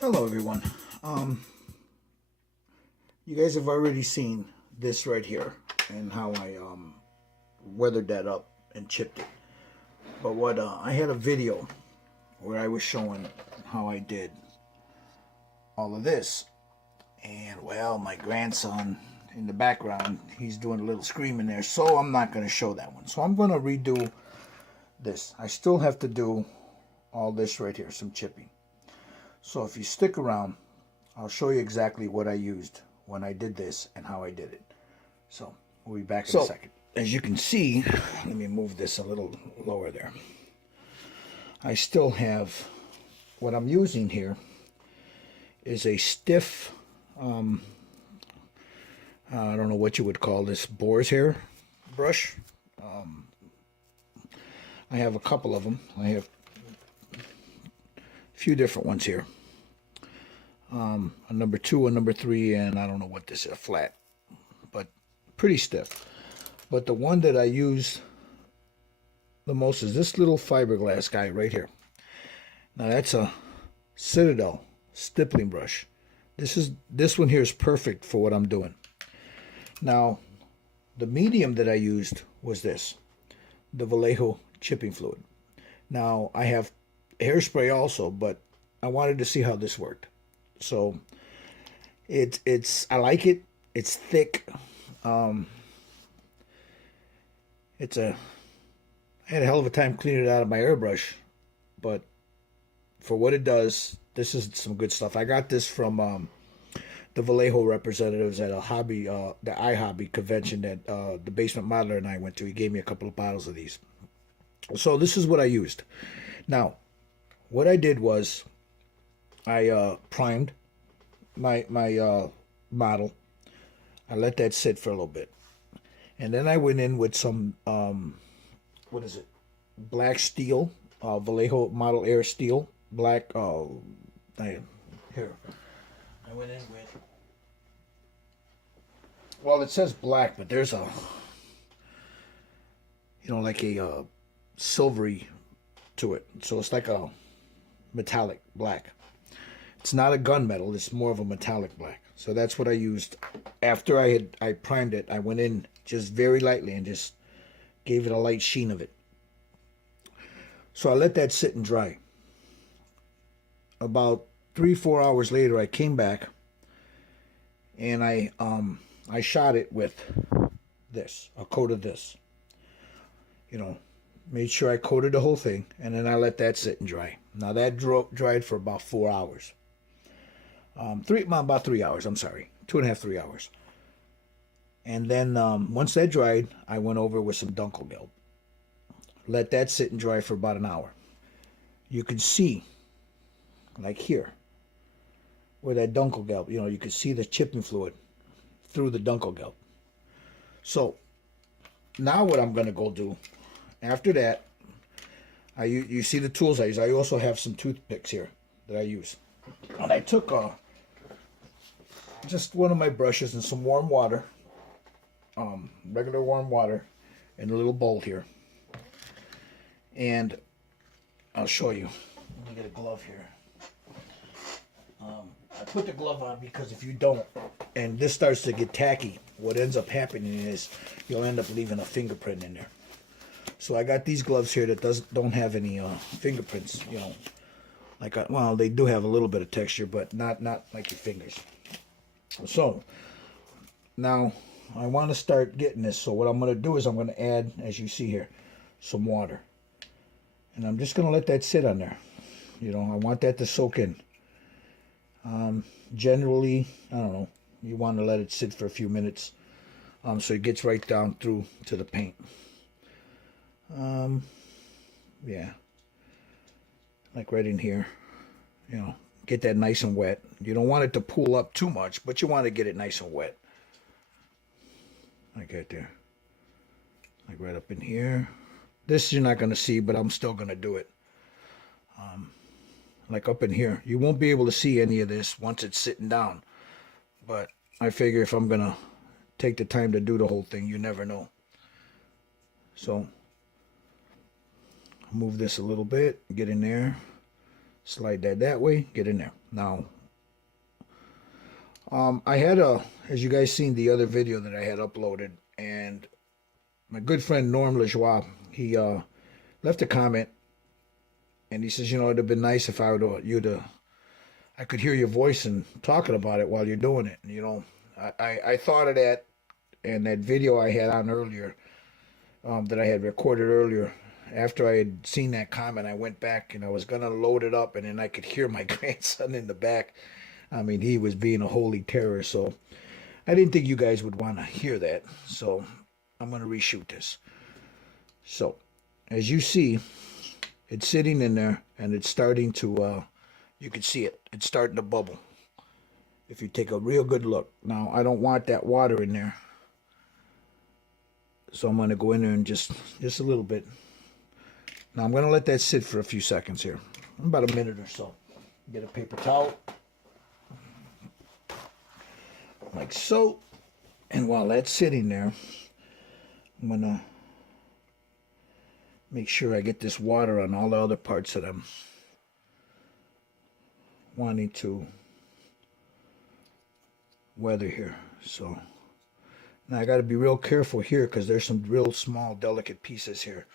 Hello everyone. You guys have already seen this right here and how I weathered that up and chipped it. But what I had a video where I was showing how I did all of this, and well, my grandson in the background, he's doing a little screaming there, so I'm not going to show that one. So I'm going to redo this. I still have to do all this right here, some chipping. So if you stick around, I'll show you exactly what I used when I did this and how I did it. So we'll be back in a second. As you can see, let me move this a little lower there. I still have, what I'm using here is a stiff, I don't know what you would call this, boar's hair brush. I have a couple of them. I have a few different ones here. A number 2, a number 3, and I don't know what this is, a flat, but pretty stiff. But the one that I use the most is this little fiberglass guy right here. Now that's a Citadel stippling brush. This one here is perfect for what I'm doing. Now, the medium that I used was this, the Vallejo chipping fluid. Now, I have hairspray also, but I wanted to see how this worked. So, I like it. It's thick. I had a hell of a time cleaning it out of my airbrush, but for what it does, this is some good stuff. I got this from the Vallejo representatives at a hobby, the iHobby convention that the Basement Modeler and I went to. He gave me a couple of bottles of these. So this is what I used. Now, what I did was I primed my model. I let that sit for a little bit. And then I went in with some, what is it? Black steel, Vallejo Model Air steel. Black, here. I went in with, well, it says black, but there's a, like a silvery to it. So it's like a metallic black. It's not a gunmetal, it's more of a metallic black. So that's what I used. After I primed it, I went in just very lightly and just gave it a light sheen of it. So I let that sit and dry. About 3-4 hours later, I came back and I shot it with this, a coat of this. Made sure I coated the whole thing, and then I let that sit and dry. Now that dried for about 4 hours. About 3 hours, I'm sorry. 2.5, 3 hours. And then once that dried, I went over with some Dunkelgelb. Let that sit and dry for about an hour. You can see, like here, where that Dunkelgelb, you can see the chipping fluid through the Dunkelgelb. So now what I'm going to go do, after that, you see the tools I use. I also have some toothpicks here that I use. And I took just one of my brushes and some warm water, regular warm water, in a little bowl here. And I'll show you. Let me get a glove here. I put the glove on because if you don't, and this starts to get tacky, what ends up happening is you'll end up leaving a fingerprint in there. So I got these gloves here that don't have any fingerprints, well, they do have a little bit of texture, but not like your fingers. So now I want to start getting this. So what I'm going to do is I'm going to add, as you see here, some water. And I'm just going to let that sit on there. I want that to soak in. Generally, I don't know, you want to let it sit for a few minutes so it gets right down through to the paint. Yeah, like right in here, get that nice and wet. You don't want it to pool up too much, but you want to get it nice and wet. Like right there. Like right up in here. This you're not going to see, but I'm still going to do it. Like up in here. You won't be able to see any of this once it's sitting down. But I figure if I'm going to take the time to do the whole thing, you never know. So move this a little bit, get in there, Slide that way, get in there. Now, I had as you guys seen the other video that I had uploaded, and my good friend Norm Lajoie, he left a comment, and he says, you know, it'd have been nice if I would I could hear your voice and talking about it while you're doing it. And, you know, I thought of that, and that video I had on earlier, that I had recorded earlier. After I had seen that comment, I went back and I was gonna load it up, and then I could hear my grandson in the back. I mean, he was being a holy terror, so I didn't think you guys would want to hear that. So I'm gonna reshoot this. So, as you see, it's sitting in there, and it's starting to, you can see it. It's starting to bubble. If you take a real good look. Now, I don't want that water in there. So I'm going to go in there and just a little bit. Now, I'm going to let that sit for a few seconds here. About a minute or so. Get a paper towel. Like so. And while that's sitting there, I'm going to make sure I get this water on all the other parts that I'm wanting to weather here. So now I got to be real careful here because there's some real small delicate pieces here,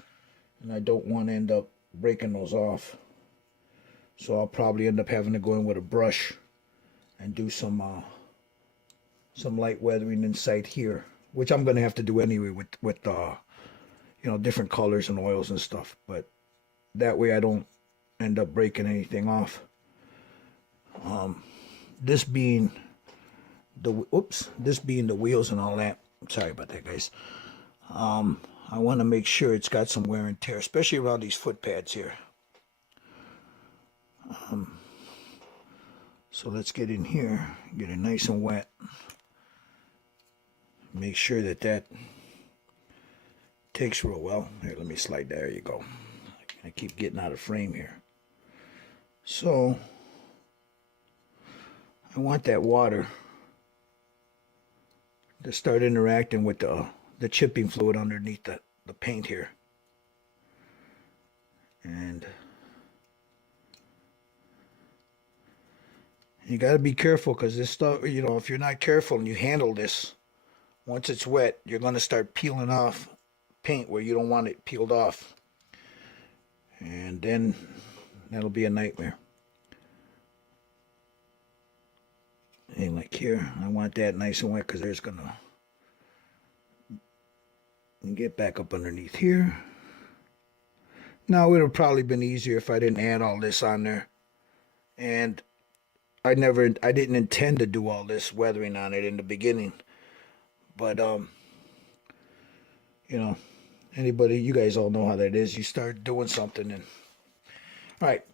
and I don't want to end up breaking those off. So I'll probably end up having to go in with a brush and do some light weathering inside here, which I'm going to have to do anyway with you know, different colors and oils and stuff. But that way I don't end up breaking anything off. This being the wheels and all that. Sorry about that, guys. I want to make sure it's got some wear and tear, especially around these foot pads here. So let's get in here, get it nice and wet. Make sure that takes real well. Here, let me slide. There you go. I keep getting out of frame here. So I want that water to start interacting with the chipping fluid underneath the paint here. And you got to be careful, because this stuff, you know, if you're not careful and you handle this, once it's wet, you're going to start peeling off paint where you don't want it peeled off. And then that'll be a nightmare. And like here, I want that nice and wet, because there's going to get back up underneath here. Now, it would have probably been easier if I didn't add all this on there. And I didn't intend to do all this weathering on it in the beginning. But, you know, you guys all know how that is. You start doing something and... All right.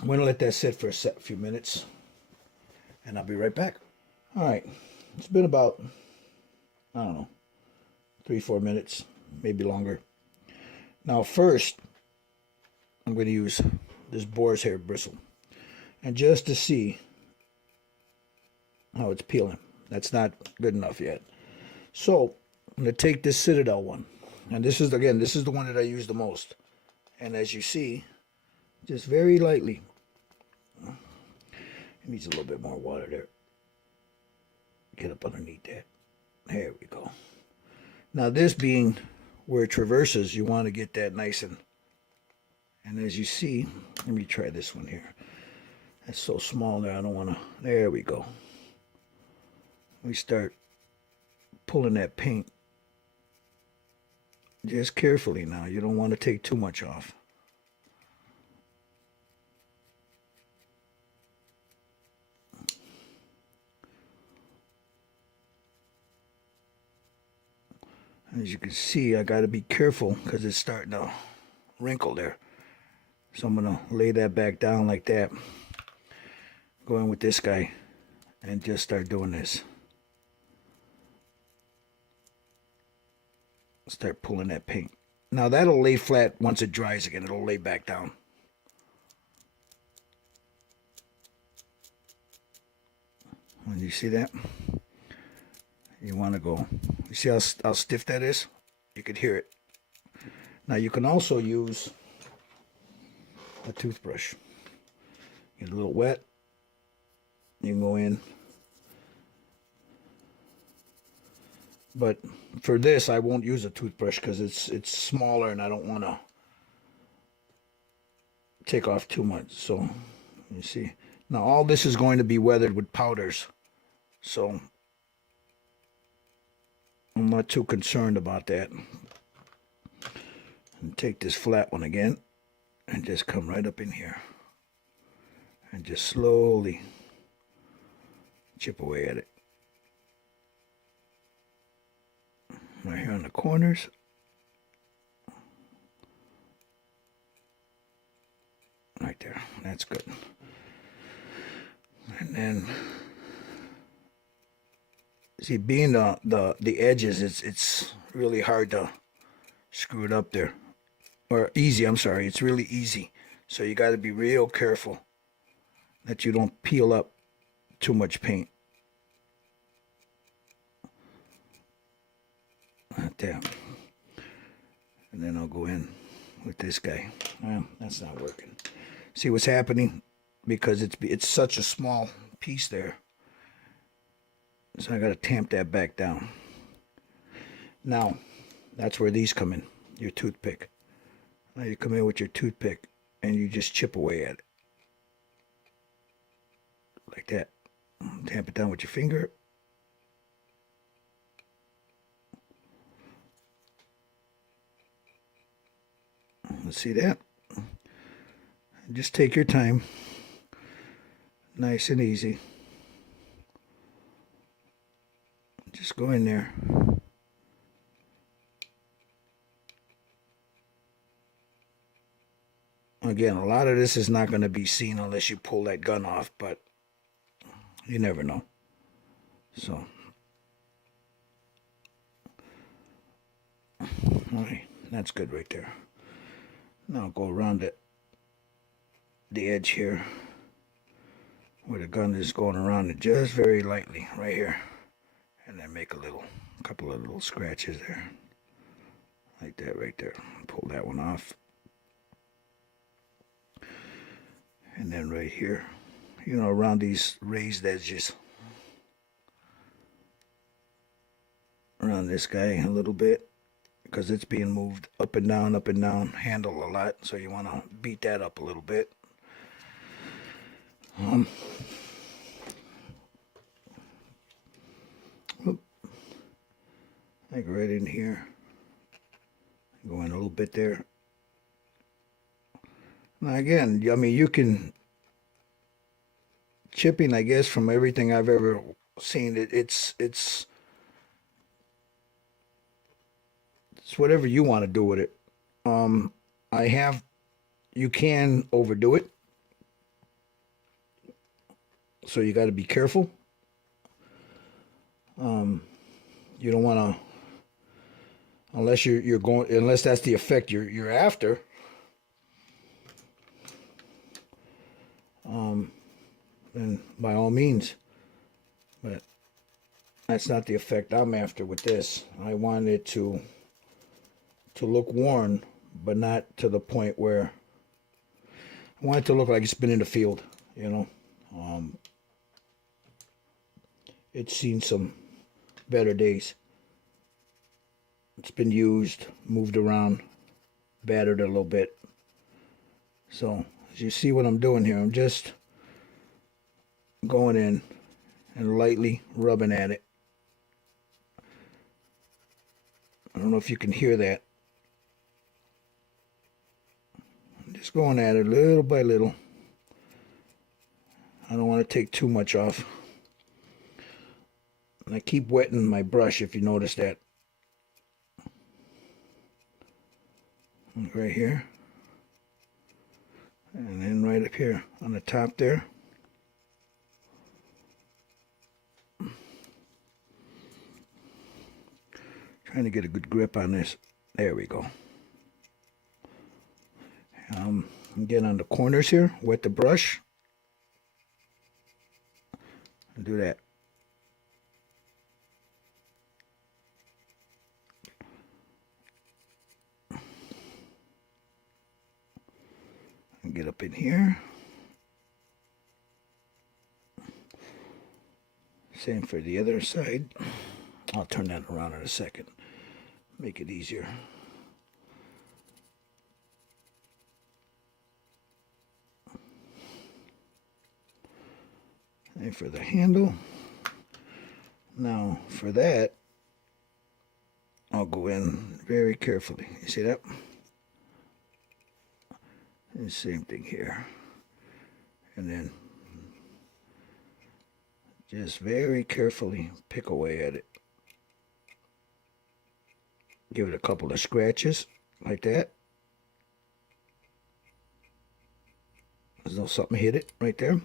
I'm going to let that sit for a few minutes. And I'll be right back. All right. It's been about, I don't know, 3-4 minutes, maybe longer. Now, first, I'm going to use this boar's hair bristle. And just to see how it's peeling. That's not good enough yet. So I'm going to take this Citadel one. And this is, again, this is the one that I use the most. And as you see, just very lightly. It needs a little bit more water there. Get up underneath that. There we go. Now, this being where it traverses, you want to get that nice and as you see, let me try this one here. That's so small there, I don't want to. There we go. We start pulling that paint just carefully now. You don't want to take too much off. As you can see, I got to be careful because it's starting to wrinkle there. So I'm going to lay that back down like that. Go in with this guy and just start doing this. Start pulling that paint. Now that'll lay flat once it dries again. It'll lay back down. When you see that, you want to go. You see how stiff that is? You could hear it. Now you can also use a toothbrush. Get a little wet. You can go in. But for this, I won't use a toothbrush because it's smaller and I don't want to take off too much. So you see. Now all this is going to be weathered with powders. So I'm not too concerned about that. And take this flat one again and just come right up in here. And just slowly chip away at it. Right here on the corners. Right there. That's good. And then, see, being the edges, it's really hard to screw it up there. Or easy, I'm sorry. It's really easy. So you got to be real careful that you don't peel up too much paint. Right there. And then I'll go in with this guy. That's not working. See what's happening? Because it's such a small piece there. So I got to tamp that back down. Now, that's where these come in, your toothpick. Now you come in with your toothpick and you just chip away at it. Like that. Tamp it down with your finger. Let's see that. Just take your time. Nice and easy. Just go in there. Again, a lot of this is not going to be seen unless you pull that gun off, but you never know. So, alright, that's good right there. Now go around the edge here where the gun is going around it just very lightly right here, and then make a couple of little scratches there like that right there. Pull that one off, and then right here, around these raised edges around this guy a little bit, because it's being moved up and down handle a lot, so you want to beat that up a little bit. Like right in here. Go in a little bit there. Now again, I mean, you can chipping, I guess, from everything I've ever seen, it's whatever you want to do with it. You can overdo it, so you got to be careful. You don't want to, unless that's the effect you're after. Then by all means, but that's not the effect I'm after with this. I want it to look worn, but not to the point where I want it to look like it's been in the field, It's seen some better days. It's been used, moved around, battered a little bit. So, as you see what I'm doing here, I'm just going in and lightly rubbing at it. I don't know if you can hear that. I'm just going at it little by little. I don't want to take too much off. And I keep wetting my brush, if you notice that. Right here. And then right up here on the top there. Trying to get a good grip on this. There we go. Get on the corners here, wet the brush. And do that. And get up in here. Same for the other side. I'll turn that around in a second. Make it easier. And for the handle. Now for that, I'll go in very carefully. You see that? And the same thing here. And then just very carefully pick away at it. Give it a couple of scratches like that. As though something hit it right there.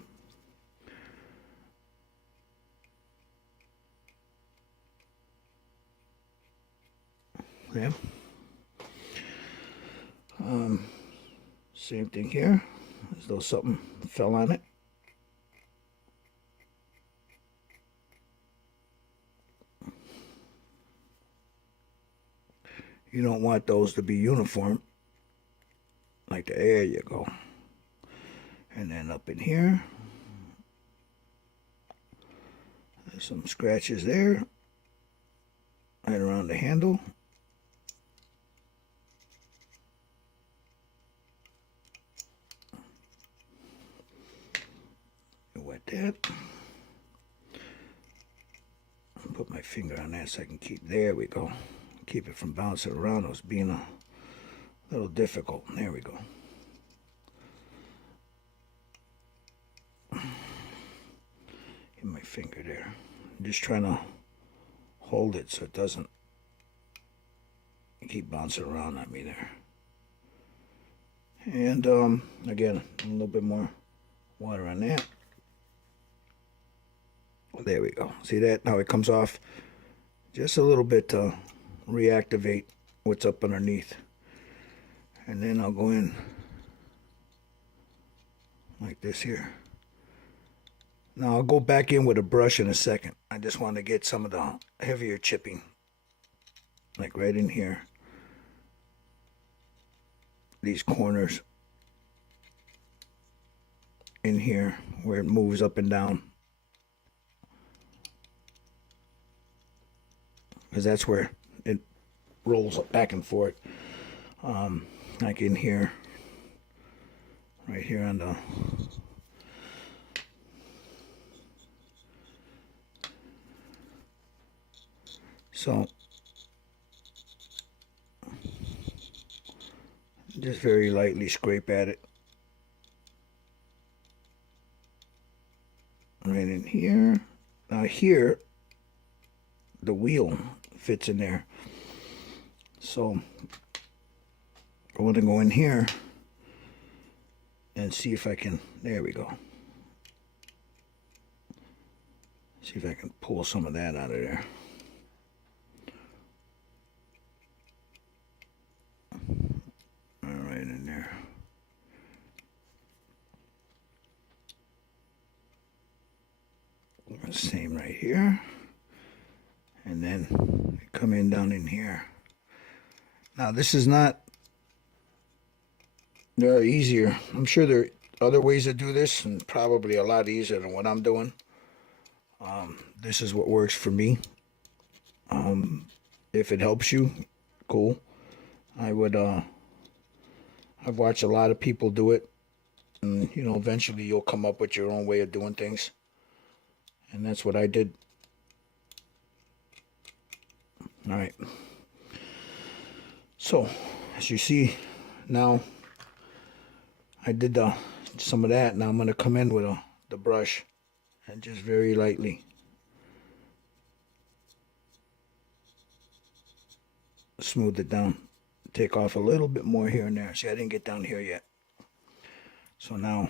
Yeah. Same thing here, as though something fell on it. You don't want those to be uniform. Like there you go. And then up in here, there's some scratches there, right around the handle. Wet that. Put my finger on that so I can keep, there we go. Keep it from bouncing around. It was being a little difficult. There we go. Get my finger there. I'm just trying to hold it so it doesn't keep bouncing around on me there. And again, a little bit more water on that. There we go. See that? How it comes off? Just a little bit to reactivate what's up underneath. And then I'll go in like this here. Now I'll go back in with a brush in a second. I just want to get some of the heavier chipping. Like right in here. These corners. In here where it moves up and down. Because that's where it rolls back and forth. Like in here, right here on the so just very lightly scrape at it. Right in here. Now here, the wheel fits in there. So I want to go in here and see if I can, there we go. See if I can pull some of that out of there. All right, in there. Same right here. And then come in down in here. Now this is not, there are easier. I'm sure there are other ways to do this and probably a lot easier than what I'm doing. This is what works for me. If it helps you, cool. I've watched a lot of people do it. And, you know, eventually you'll come up with your own way of doing things. And that's what I did. All right. So, as you see, now I did some of that. Now I'm going to come in with the brush and just very lightly smooth it down. Take off a little bit more here and there. See, I didn't get down here yet. So now,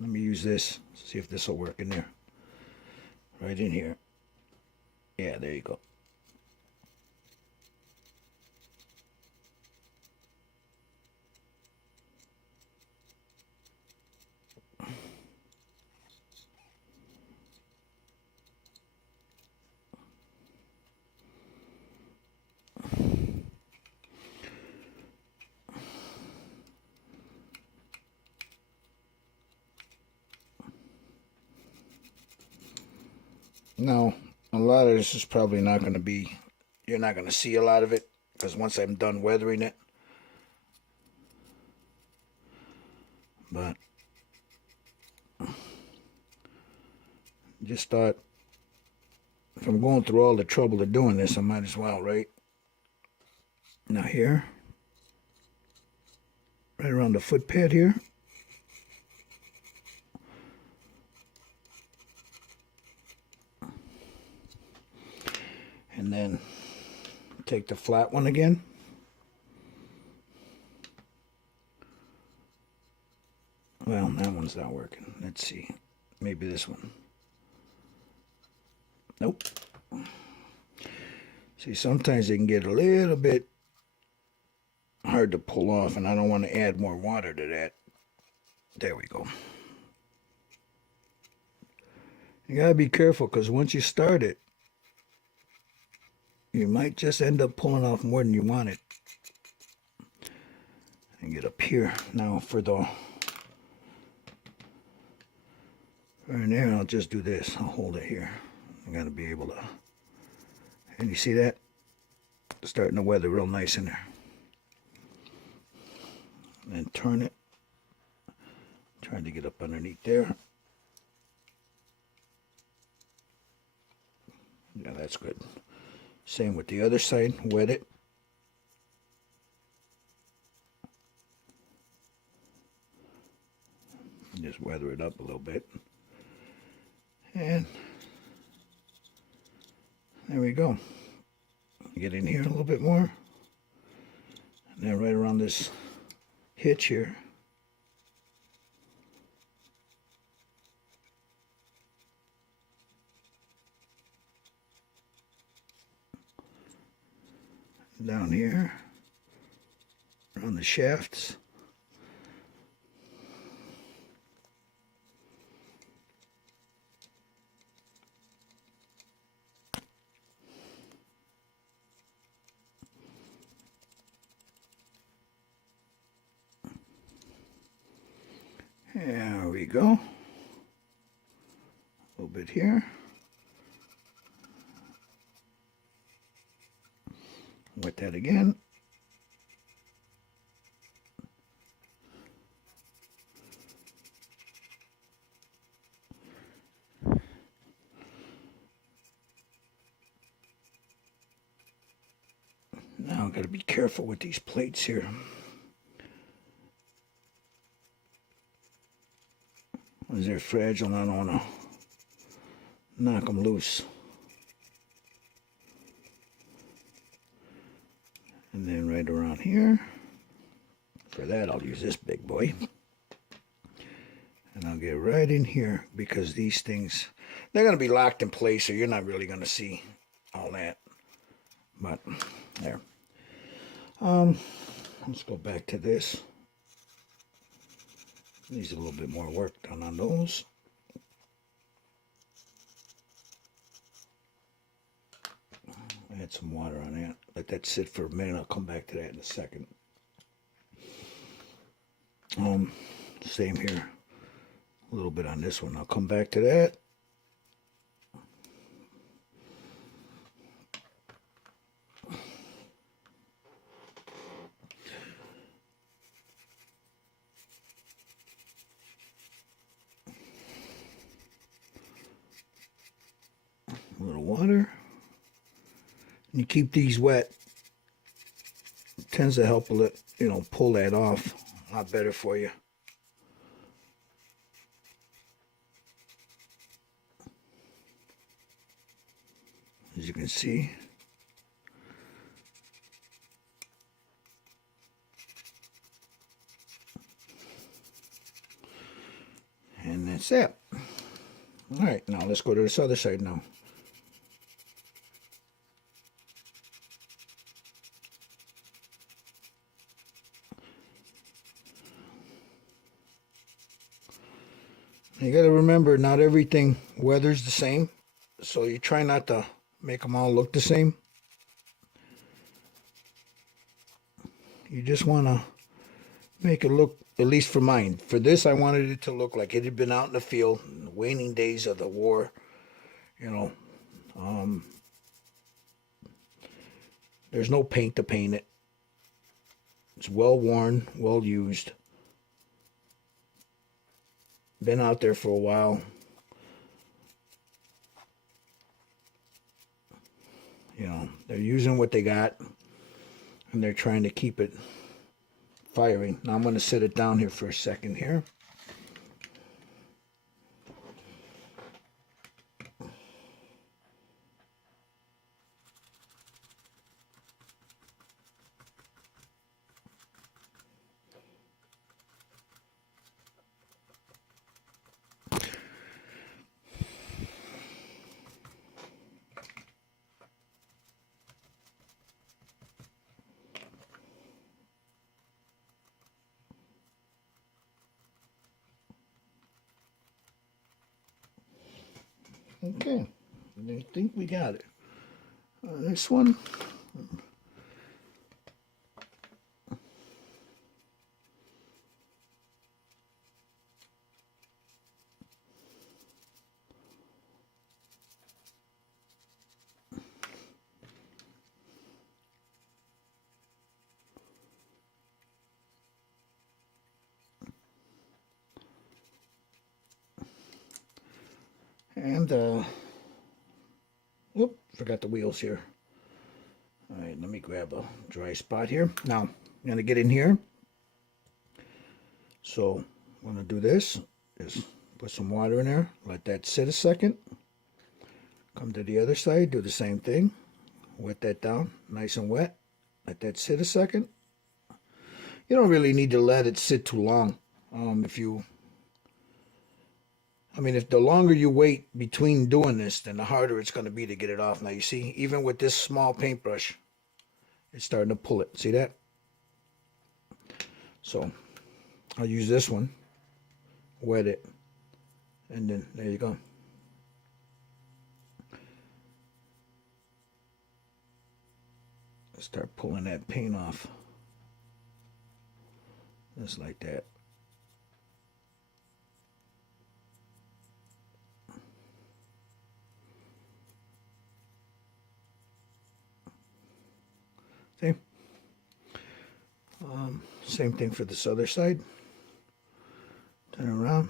let me use this. See if this will work in there. Right in here. Yeah, there you go. Now, a lot of this is probably not going to be, you're not going to see a lot of it, because once I'm done weathering it. But just thought, if I'm going through all the trouble of doing this, I might as well, right? Now here, right around the foot pad here. And then take the flat one again. Well, that one's not working. Let's see. Maybe this one. Nope. See, sometimes they can get a little bit hard to pull off, and I don't want to add more water to that. There we go. You gotta be careful, because once you start it, you might just end up pulling off more than you wanted. And get up here. Now for the in there, I'll just do this. I'll hold it here. I gotta be able to. And you see that? Starting to weather real nice in there. And turn it. Trying to get up underneath there. Yeah, that's good. Same with the other side. Wet it. Just weather it up a little bit. And there we go. Get in here a little bit more. And then right around this hitch here. Down here. Around the shafts. There we go. A little bit here. Wet that again. Now I've got to be careful with these plates here. Because they're fragile and I don't want to knock them loose. And then right around here. For that I'll use this big boy. And I'll get right in here because these things, they're going to be locked in place, so you're not really going to see all that. But there. Let's go back to this. Needs a little bit more work done on those. Add some water on that. Let that sit for a minute. I'll come back to that in a second. Same here. A little bit on this one. I'll come back to that. A little water. You keep these wet. It tends to help a little, pull that off a lot better for you. As you can see. And that's it. All right, now let's go to this other side now. You got to remember, not everything weathers the same, so you try not to make them all look the same. You just want to make it look, at least for mine. For this, I wanted it to look like it had been out in the field in the waning days of the war, There's no paint to paint it. It's well worn, well used. Been out there for a while. You know, they're using what they got, and they're trying to keep it firing. Now I'm going to set it down here for a second here. Okay, I think we got it. This one. And, whoop, forgot the wheels here. All right, let me grab a dry spot here. Now, I'm going to get in here. So, I'm going to do this. Is put some water in there. Let that sit a second. Come to the other side. Do the same thing. Wet that down. Nice and wet. Let that sit a second. You don't really need to let it sit too long. If the longer you wait between doing this, then the harder it's going to be to get it off. Now you see, even with this small paintbrush, it's starting to pull it. See that? So I'll use this one, wet it, and then there you go. Start pulling that paint off. Just like that. See? Same thing for this other side. Turn around.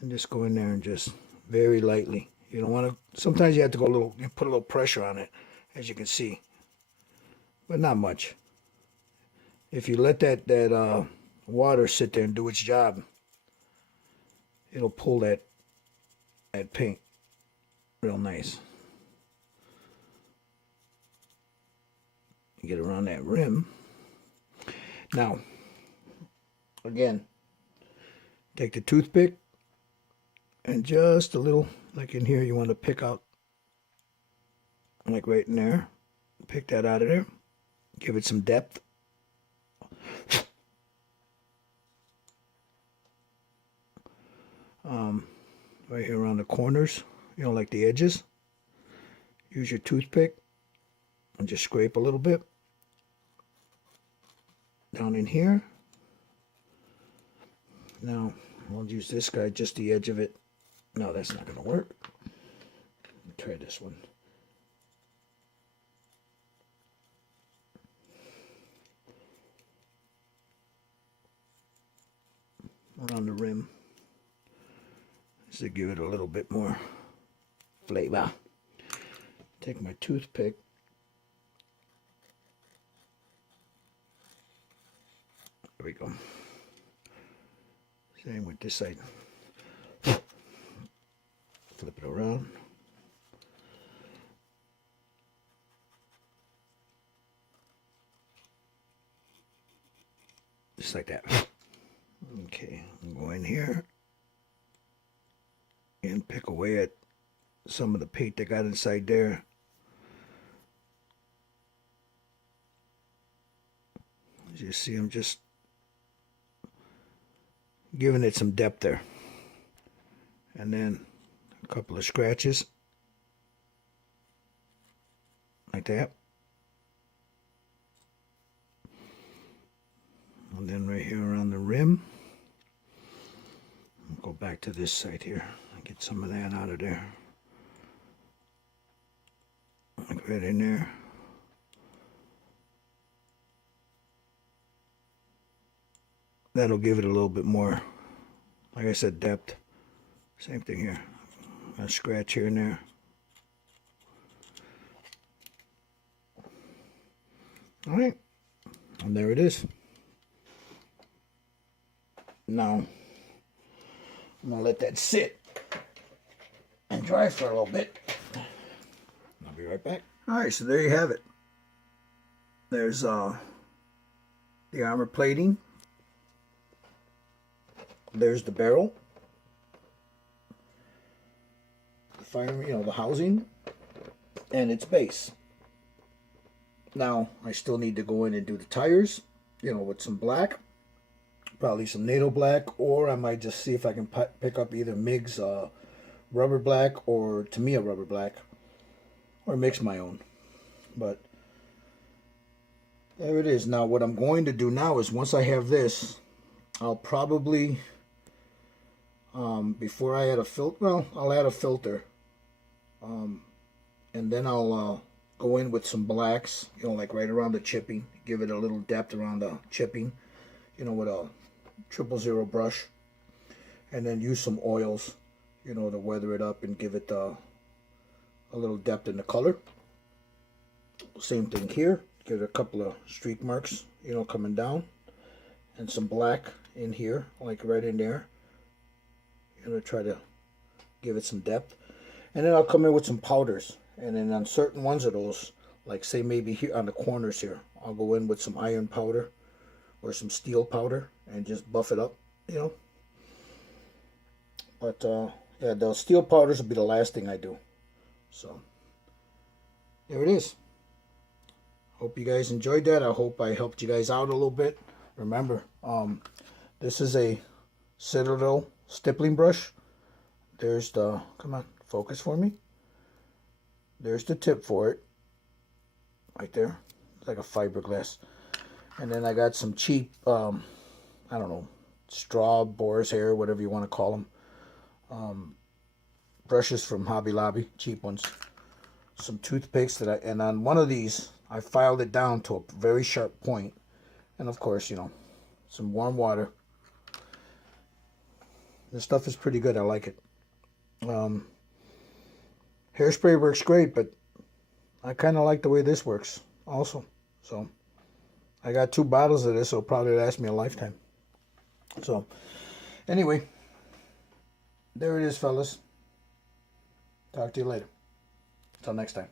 And just go in there and just very lightly. You don't want to, sometimes you have to go a little, you put a little pressure on it, as you can see. But not much. If you let that water sit there and do its job, it'll pull that paint real nice. Get around that rim. Now, again, take the toothpick and just a little, like in here, you want to pick out, like right in there. Pick that out of there. Give it some depth. Right here around the corners, like the edges. Use your toothpick and just scrape a little bit. Down in here. Now, I'll use this guy, just the edge of it. No, that's not going to work. Let me try this one. Around the rim. Just to give it a little bit more flavor. Take my toothpick. There we go. Same with this side. Flip it around. Just like that. Okay, I'm going in here and pick away at some of the paint that got inside there. As you see, I'm just giving it some depth there. And then a couple of scratches like that. And then right here around the rim. I'll go back to this side here and get some of that out of there. right in there. That'll give it a little bit more, like I said, depth. Same thing here. A scratch here and there. All right, and there it is. Now, I'm gonna let that sit and dry for a little bit. I'll be right back. All right, so there you have it. There's the armor plating. There's the barrel. The fire, the housing, and its base. Now, I still need to go in and do the tires, with some black. Probably some NATO black, or I might just see if I can pick up either MIG's rubber black or Tamiya rubber black, or mix my own. But there it is. Now, what I'm going to do now is once I have this, I'll probably, before I add a filter, well, I'll add a filter, and then I'll go in with some blacks, like right around the chipping, give it a little depth around the chipping, with a 000 brush, and then use some oils, to weather it up and give it a little depth in the color. Same thing here, give it a couple of streak marks, coming down, and some black in here, like right in there, try to give it some depth. And then I'll come in with some powders, and then on certain ones of those, like say maybe here on the corners here, I'll go in with some iron powder or some steel powder and just buff it up, But yeah, the steel powders will be the last thing I do. So there it is. Hope you guys enjoyed that. I hope I helped you guys out a little bit. Remember, this is a Citadel stippling brush. There's the, come on, focus for me. There's the tip for it, right there. It's like a fiberglass. And then I got some cheap, I don't know, straw, boar's hair, whatever you want to call them. Brushes from Hobby Lobby, cheap ones. Some toothpicks and on one of these, I filed it down to a very sharp point. And of course, some warm water. This stuff is pretty good. I like it. Hairspray works great, but I kind of like the way this works also. So I got 2 bottles of this, so it'll probably last me a lifetime. So anyway, there it is, fellas. Talk to you later. Until next time.